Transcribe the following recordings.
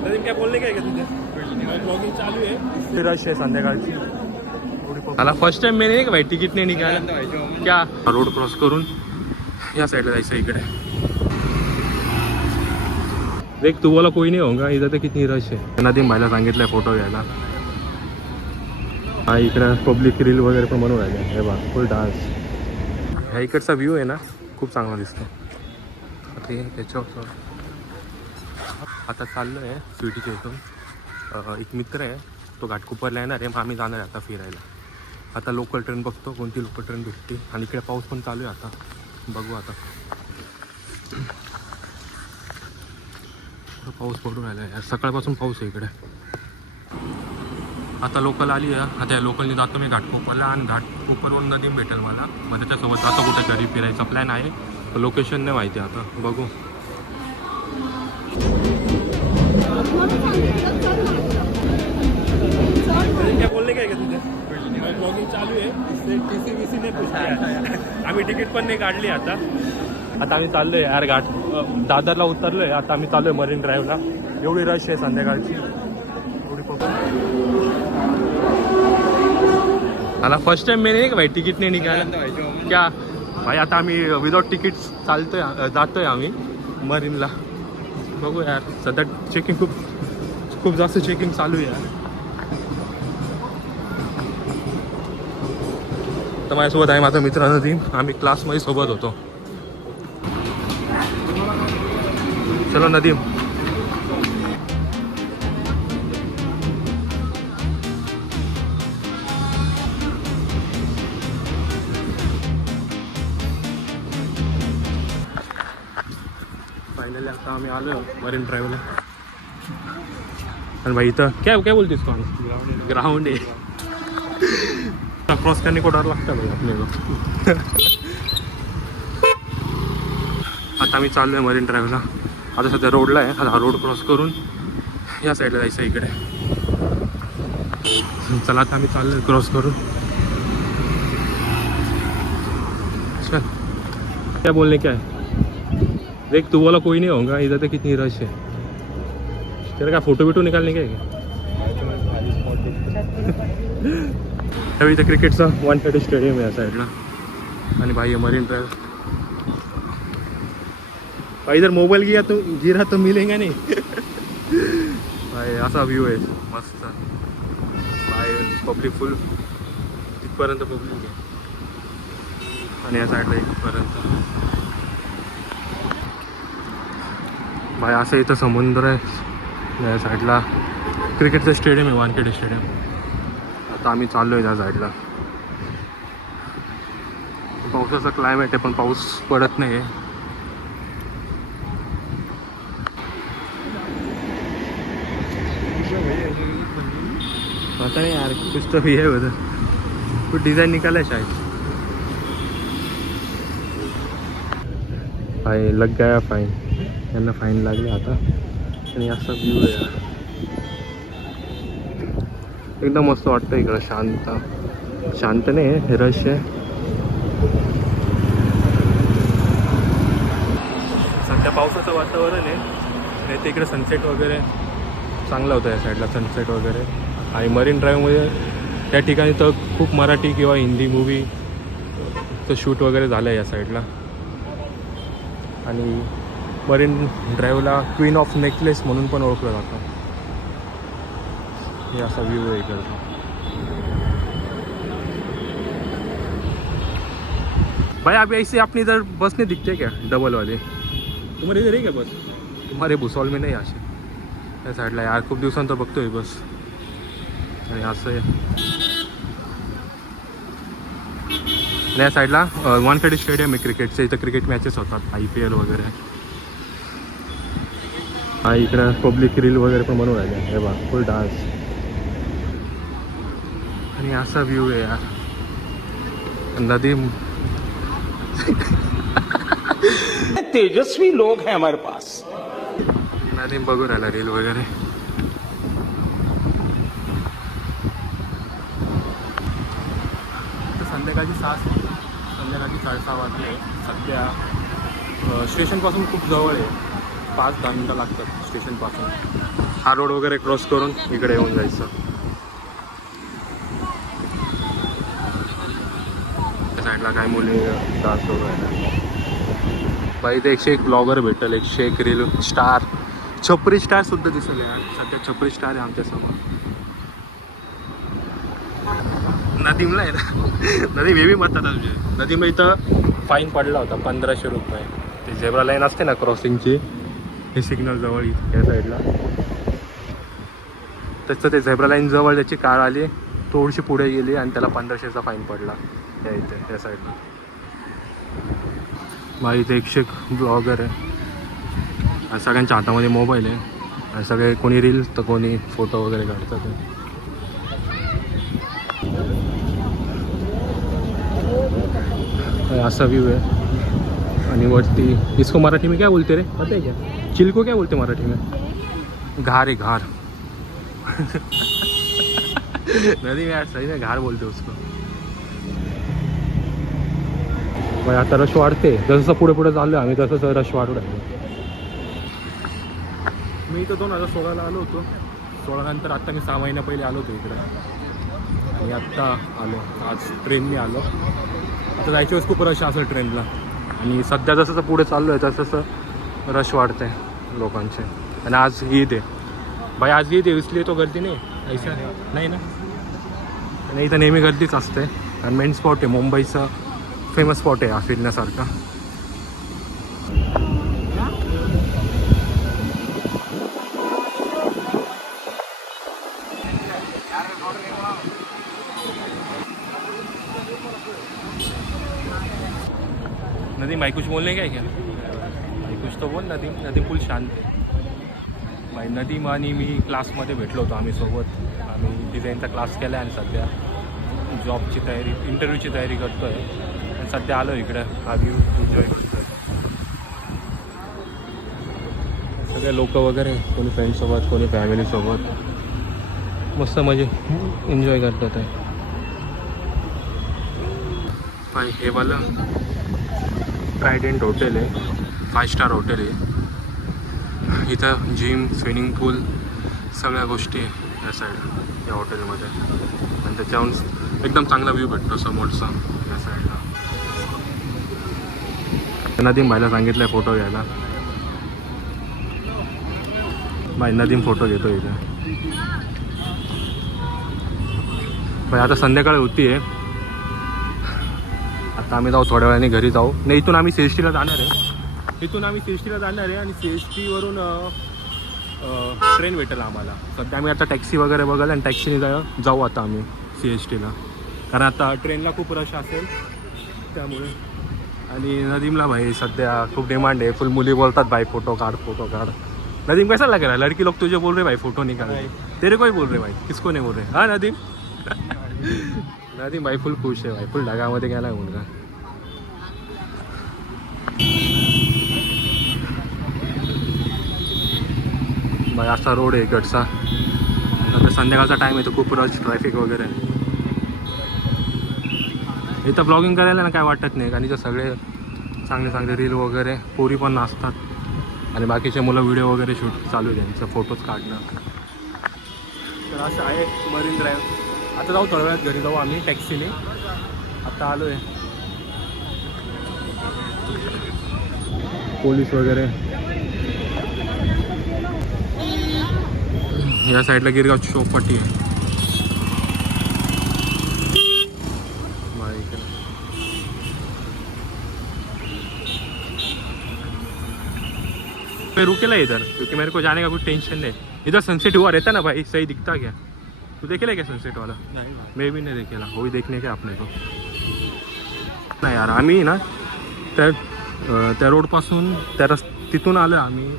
काय बोलले काय का तुझे ब्लॉगिंग चालू आहे रश आहे संध्याकाळची मला फर्स्ट टाइम मैंने भाई टिकट नहीं निकाला क्या रोड क्रॉस करून या साइडला जायचं इकडे देख तू बोला कोई नहीं होगा इधर तर किती रश आहे नदीम भाईला सांगितलंय फोटो घ्यायला हा इकडे पब्लिक रील वगैरे पण बनवून राहिले हे बघ फुल डान्स ह्या इकडचा व्ह्यू आहे ना खूप चांगला दिसतो आता त्याच्यावर आता चाललो आहे स्वीटीच्या इथून एक मित्र आहे तो घाटकोपरला येणार आहे मग आम्ही जाणार आहे आता फिरायला आता लोकल ट्रेन बघतो कोणती लोकल ट्रेन भेटते आणि इकडे पाऊस पण चालू आहे आता बघू आता पाऊस पडून राहिला आहे सकाळपासून पाऊस आहे इकडे आता लोकल आली आहे आता या लोकलने जातो मी घाटकोपरला आणि घाटकोपरवरून नदी भेटेल मला मग त्याच्यासोबत जातो कुठे घरी फिरायचा प्लॅन आहे लोकेशन नाही माहिती आता बघू क्या बोलले काय का तुझे ब्लॉगिंग चालू आहे TC ने पूछा आम्ही तिकीट पण नाही काढली आता आम्ही चाललोय यार घाट दादरला उतरलोय आता आम्ही चाललोय मरीन ड्राईव्हला एवढी रश आहे संध्याकाळची एवढी मला फर्स्ट टाइम मैंने भाई टिकट नहीं निकाला क्या भाई आता आम्ही विदाउट तिकीट चालतोय जातोय आम्ही मरीनला बघू यार सध्या चेकिंग खूप जास्त चेकिंग चालू आहे यार तर माझ्यासोबत आहे माझा मित्र नदीम आम्ही क्लासमध्ये सोबत होतो चलो नदीम फायनली आता आम्ही आलो मरीन ड्राईव्हला आणि भाई इथं काय बोलतेस तू ग्राउंड आहे क्रॉस करने को डर लगता है अपने को आता आम्ही चाललो आहे मरीन ड्राईव्हला आता सध्या रोडला आहे हा रोड क्रॉस करून या साईडला जायचं इकडे चला आता आम्ही चाललो आहे क्रॉस करून चल क्या बोलने क्या है देख तू बोला कोई नहीं होगा इधर तो कितनी रश है तेरा क्या फोटो बिटो निकालने का है अभी इथं क्रिकेटचा 130 स्टेडियम आहे या साईडला आणि भाई मरीन ड्राइव भाई इधर मोबाईल गिरा तो मिलेगा नहीं भाई असा व्ह्यू आहे मस्त भाई पब्लिक फुल तिथपर्यंत पब्लिक आहे आणि या साईडला इथपर्यंत भाई असं इथं समुद्र आहे या साईडला क्रिकेटचं स्टेडियम आहे वानखेडे स्टेडियम आता आम्ही चाललो आहे त्या साईडला पावसाचं क्लायमेट आहे पण पाऊस पडत नाही आहे पता नहीं यार कुछ तो भी है उधर कुछ डिज़ाइन निकाला है शायद फाइन लग गया फाइन यांना फाइन लागले आता आणि असा व्ह्यू आहे यार एकदम मस्त वाटतं इकडं शांत नाही आहे रश आहे सध्या पावसाचं वातावरण आहे नाही तर इकडे सनसेट वगैरे चांगला होता या साईडला सनसेट वगैरे आणि मरीन ड्राईव्हमध्ये त्या ठिकाणी तर खूप मराठी किंवा हिंदी मूवीचं शूट वगैरे झालं आहे या साईडला आणि मरीन ड्राईव्हला क्वीन ऑफ नेकलेस म्हणून पण ओळखलं जातं ये ऐसा व्यू है इधर भाई अभी ऐसे अपनी इधर बस नहीं दिखते क्या डबल वाले तुम्हारे इधर है क्या बस तुम्हारे भुसौल में नहीं असे या साईडला यार खूप दिवसांतर बघतोय बस आणि असं आहे या साईडला वानखेडे स्टेडियम आहे क्रिकेटचे इथं क्रिकेट मॅचेस होतात IPL वगैरे हा इकडे पब्लिक रील वगैरे पण बनवून राहिले हे बघ फुल डान्स आणि असा व्ह्यू आहे यार नदी तेजस्वी लोग हैं हमारे पास नदी बघू राहिला रील वगैरे संध्याकाळची 6:30 वाजले सध्या स्टेशनपासून खूप जवळ आहे 5-10 मिनटं लागतात स्टेशनपासून हा रोड वगैरे क्रॉस करून इकडे येऊन जायचं. त्या साईडला काय मुली डान्स वगैरे. बाई इथे 101 ब्लॉगर भेटेल, 101 रील स्टार, छपरी स्टार सुद्धा दिसेल यार. सध्या छपरी स्टार आहे आमच्यासमोर. नदीमला आहे ना, नदीम हे बी म्हणतात तुझे. नदीम इथं फाईन पडला होता 1500 रुपये. ते झेब्रा लाईन असते ना क्रॉसिंगची, हे सिग्नल जवळ या साईडला. तसं ते झेब्रा लाईन जवळ त्याची कार आली, थोडीशी पुढे गेली आणि त्याला 1500चा फाईन पडला या इथे या साईडला. बा इथे 101 ब्लॉगर आहे. सगळ्यांच्या हातामध्ये मोबाईल आहे आणि सगळे कोणी रील तर कोणी फोटो वगैरे काढतात. असा व्यू आहे. आणि वरती इसको मराठी में क्या बोलते रे पता है क्या? चिल को क्या बोलते मराठी में? घार है घार. नदी में यार सही में घार बोलते उसको. मग आता रश वाढते जसं पुढे पुढे चाललो आम्ही तसंच रश वाढू राहिलो. मी इथं 2016ला आलो होतो. 16 नंतर आत्ता मी 6 महिन्या पहिले आलो होतो इकडे आणि आत्ता आलो. आज ट्रेनने आलो. आता जायच्या वेळेस खूप रश असेल ट्रेनला. आणि सध्या जसं पुढे चाललो आहे तसं रश वाढतं आहे लोकांचे. आणि आज ईद आहे भाई, आज ईद आहे इसलिए तो गर्दी नाही ऐसा नाही ना. आणि इथं नेहमी गर्दीच असते. आणि मेन स्पॉट आहे, मुंबईचं फेमस स्पॉट आहे हा फिरण्यासारखा. नदीम भाई कुछ बोलने क्या है क्या भाई? कुछ तो बोल नदीम. नदीम फुल शांत आहे भाई. नदीम आणि मी क्लासमध्ये भेटलो होतो आम्ही सोबत. आम्ही डिझाईनचा क्लास केला आहे आणि सध्या जॉबची तयारी, इंटरव्ह्यूची तयारी करतो आहे. आणि सध्या आलो इकडं हा व्ह्यू एन्जॉय करतो आहे. सगळे लोक वगैरे, कोणी फ्रेंडसोबत कोणी फॅमिलीसोबत मस्त मजे एन्जॉय करतात आहे भाई. हे वालं ट्रायडेंट हॉटेल आहे, 5 स्टार हॉटेल आहे. इथं जिम, स्विमिंग पूल सगळ्या गोष्टी आहे या साईड या हॉटेलमध्ये. आणि त्याच्याहून एकदम चांगला व्ह्यू भेटतो समोरचा या साईडला. नदीम भाईला सांगितलं आहे फोटो घ्यायला. भाई नदीम फोटो घेतो इथे. भाई आता संध्याकाळी होती आहे. आता आम्ही जाऊ थोड्या वेळाने घरी जाऊ. नाही इथून आम्ही CSTला जाणार आहे. आणि CSTवरून ट्रेन भेटेल आम्हाला. सध्या आम्ही आता टॅक्सी वगैरे बघाल आणि टॅक्सीने जाऊ आता आम्ही CSTला. कारण आता ट्रेनला खूप रश असेल त्यामुळे. आणि नदीमला भाई सध्या खूप डिमांड आहे. फुल मुली बोलतात भाई फोटो काढ फोटो काढ. नदीम कैसा लग रहा है? लड़की लोग तुझे बोल रहे भाई फोटो निकाल. तेरे को ही बोल रहे भाई, किसको नहीं बोल रहे? हाँ नदीम. नदीम भाई फुल खुश आहे भाई. फुल ढगामध्ये गेला आहे मुलगा. भाई असा रोड आहे इकडचा. आता संध्याकाळचा टाईम आहे तर खूप रश, ट्रॅफिक वगैरे. इथं ब्लॉगिंग करायला ना काय वाटत नाही. कारण इथं सगळे चांगले चांगले रील वगैरे, पोरी पण नाचतात आणि बाकीचे मुलं व्हिडिओ वगैरे शूट चालू आहे त्यांचं, फोटोज काढणं. तर असं आहे मरीन ड्राईव्ह. आता जाऊ थोड्या वेळात घरी जाऊ आम्ही टॅक्सीने. आता आलो आहे. पोलीस वगैरे या साईडला गिरगाव चौपाटी आहे. मैं रुकेला इधर क्योंकि मेरे को जाने का कुछ टेंशन नहीं. इधर सनसेट हुआ रहता ना भाई, सही दिखता क्या? तू देखेला क्या सनसेट वाला? नहीं, मैं भी नहीं देखेला. वो भी देखने का आपने को नाही यार. आम्ही ना त्या रोडपासून तिथून आलो आम्ही.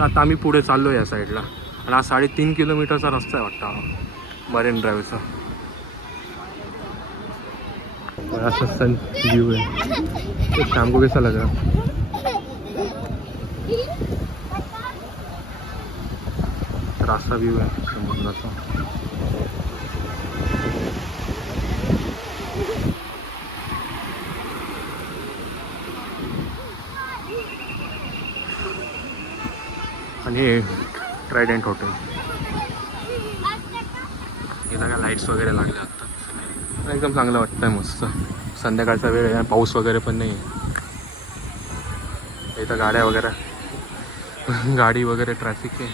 आता आम्ही पुढे चाललो या साईडला. आणि हा 3.5 किलोमीटरचा रस्ता आहे वाटतं मरीन ड्राईव्हचा. ऐसा सन व्यू है. तो शाम को कैसा लग रहा? रास्ता व्यू आहे समुद्राचा. आणि हे ट्रायडेंट हॉटेल. गेला का लाईट्स वगैरे लागल्या आता एकदम चांगलं वाटतंय मस्त. संध्याकाळचा वेळ आहे, पाऊस वगैरे पण नाही आहे. इथं गाड्या वगैरे गाडी वगैरे ट्रॅफिक आहे,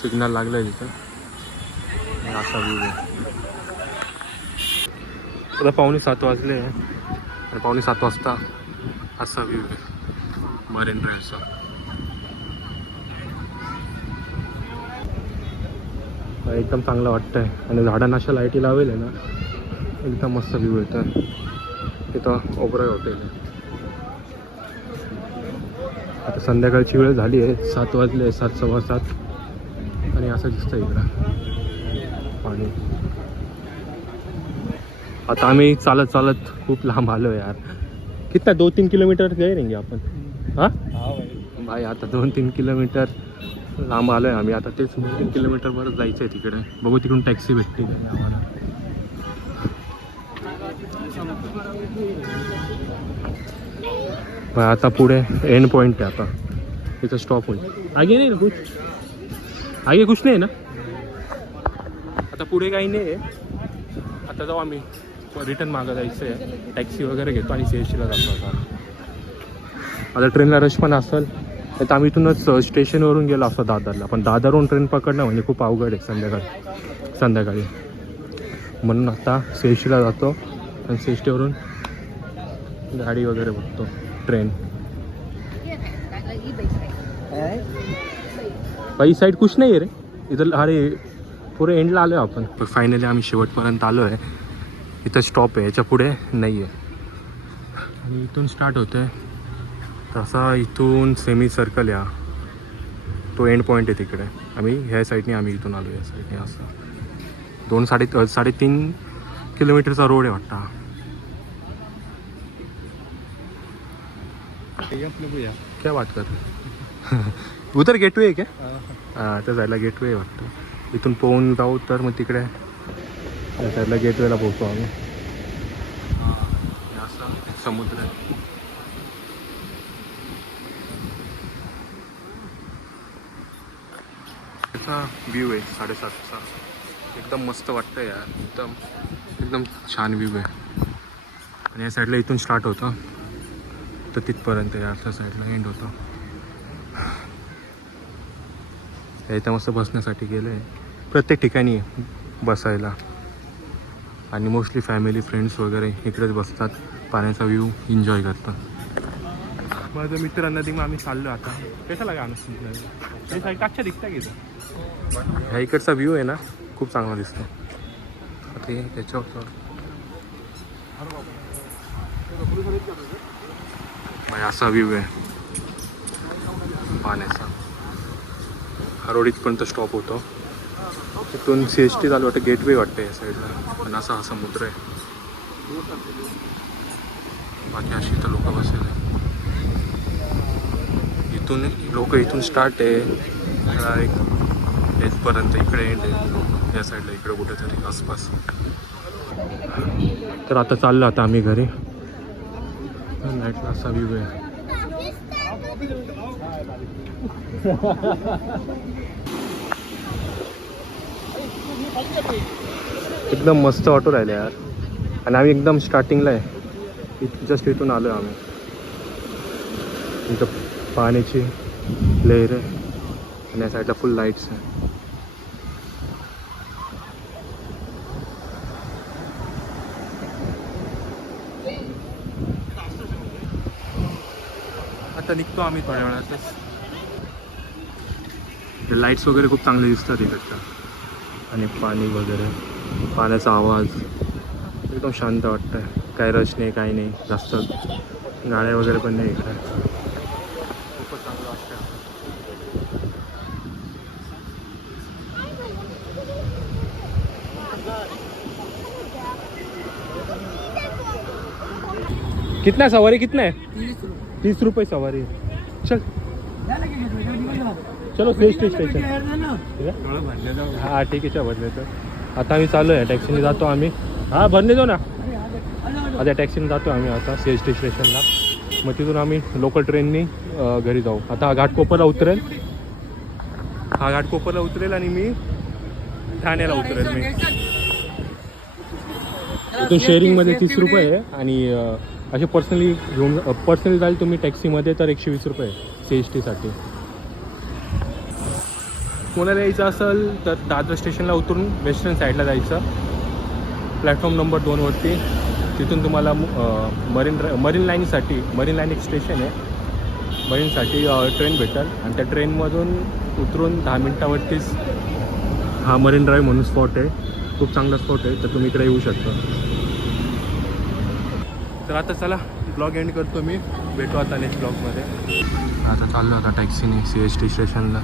सिग्नल लागलं आहे तिथं. असा व्ह्यू आहे. आता 6:45 वाजले आणि 6:45 वाजता असा व्ह्यू आहे मरीन ड्राईव्हचा. एकदम चांगलं वाटतंय आणि झाडांना अशा लाईटी लावेल आहे ना, एकदम मस्त व्ह्यू येतं. तिथं ओबराय हॉटेल आहे. आता संध्याकाळची वेळ झाली आहे, 7 वाजले, 7 सव्वा 7 आणि असं दिसतं इकडं पाणी. आता आम्ही चालत चालत खूप लांब आलो यार. कितना 2-3 किलोमीटर गए रहेंगे आपण. हां भाई आता 2-3 किलोमीटर लांब आलो आहे आम्ही. आता तेच 2-3 किलोमीटर बरं जायचं आहे तिकडे. बघू तिकडून टॅक्सी भेटते का आम्हाला. आता पुढे एंड पॉईंट आहे. आता इथं स्टॉप होईल. आगे नाही ना कुछ, आगे कुछ नाही ना. आता पुढे काही नाही आहे. आता जाऊ आम्ही रिटर्न मागं जायचं आहे. टॅक्सी वगैरे घेतो आणि CSTला जातो. आता ट्रेनला रश पण असेल तर आम्ही इथूनच स्टेशनवरून गेलो असतो दादरला. पण दादरवरून ट्रेन पकडणं म्हणजे खूप अवघड आहे संध्याकाळी. म्हणून आता CSTला जातो आणि CSTवरून गाडी वगैरे बघतो, ट्रेन. बाई साईड कुछ नाही आहे रे इथं. अरे पुरे एंडला आलो आहे आपण. पण फायनली आम्ही शेवटपर्यंत आलो आहे. इथं स्टॉप आहे, याच्या पुढे नाही आहे. आणि इथून स्टार्ट होतं आहे तसा. इथून सेमी सर्कल या तो एंड पॉईंट आहे तिकडे. आम्ही ह्या साईडने आम्ही इथून आलो या साईडने. असं 2-3.5 किलोमीटरचा रोड आहे वाटतं. क्या बात कर उधर गेटवे आहे क्या. हां त्या साईडला गेटवे आहे वाटतं. इथून पोहून जाऊ तर मग तिकडे त्या साईडला गेटवेला पोहोचू आम्ही. असा समुद्र आहे. त्याचा व्ह्यू आहे 7:30चा. एकदम मस्त वाटतं यार. एकदम छान व्ह्यू आहे. आणि या साईडला इथून स्टार्ट होतं तर तिथपर्यंत यार त्या साईडला एंड होतं. इथं मस्त बसण्यासाठी गेलं आहे. प्रत्येक ठिकाणी बसायला आणि मोस्टली फॅमिली फ्रेंड्स वगैरे इकडेच बसतात, पाण्याचा व्ह्यू एन्जॉय करतात. माझं मित्र नदी मग आम्ही चाललो आता. कसा लागा आम्ही साईड टाकच्या दिसता घेतो. ह्या इकडचा व्ह्यू आहे ना खूप चांगला दिसतो. ते त्याच्यावर असा व्ह्यू आहे पाण्याचा. हरोडीतपर्यंत स्टॉप होतो. तिथून CST चालू वाटतं. गेटवे वाटतं या साईडला. पण असा हा समुद्र आहे. बाकी अशी इथं लोक बसले. इथून लोक इथून स्टार्ट आहे एक इथपर्यंत. इकडे एंड आहे या साईडला, इकडे कुठेतरी आसपास. तर आता चाललो आता आम्ही घरी. नाईटला असा व्ह्यू आहे. एकदम मस्त वाटू राहिले यार. आणि आम्ही एकदम स्टार्टिंगला आहे. जस्ट इथून आलो आहे आम्ही. इथं पाण्याची लेअर आहे आणि या साईडला फुल लाईट्स आहे. आता निघतो आम्ही थोड्या वेळातच. लाईट्स वगैरे खूप चांगले दिसतात इकडच्या. आणि पाणी वगैरे, पाण्याचा आवाज एकदम शांत वाटतं. काय रश नाही, काही नाही जास्त. गाड्या वगैरे पण नाही इकडे. खूपच चांगलं वाटतं. कितना सवारी कितना है. 30 रुपये सवारी. चल चलो CST स्टेशन. हां ठीक आहे. भरले तर आता आम्ही चालू आहे. टॅक्सीने जातो आम्ही. हां भरणे जाऊ ना. आता टॅक्सीने जातो आम्ही आता CST स्टेशनला. मग तिथून आम्ही लोकल ट्रेननी घरी जाऊ. आता हा घाटकोपरला उतरेल. आणि मी ठाण्याला उतरेल मी. इथून शेअरिंगमध्ये 30 रुपये आहे आणि असे पर्सनली जाईल तुम्ही टॅक्सीमध्ये तर 120 रुपये CSTसाठी. कोणाला यायचं असेल तर दादर स्टेशनला उतरून वेस्टर्न साईडला जायचं, प्लॅटफॉर्म नंबर 2वरती. तिथून तुम्हाला मरीन लाईन एक स्टेशन आहे, मरीनसाठी ट्रेन भेटेल आणि त्या ट्रेनमधून उतरून 10 मिनटावरतीच हा मरीन ड्राईव्ह म्हणून स्पॉट आहे. खूप चांगला स्पॉट आहे, तर तुम्ही इकडे येऊ शकता. तर आता चला ब्लॉग एंड करतो मी, भेटू आता नेक्स्ट ब्लॉगमध्ये. आता चाललो आता टॅक्सीने CST स्टेशनला.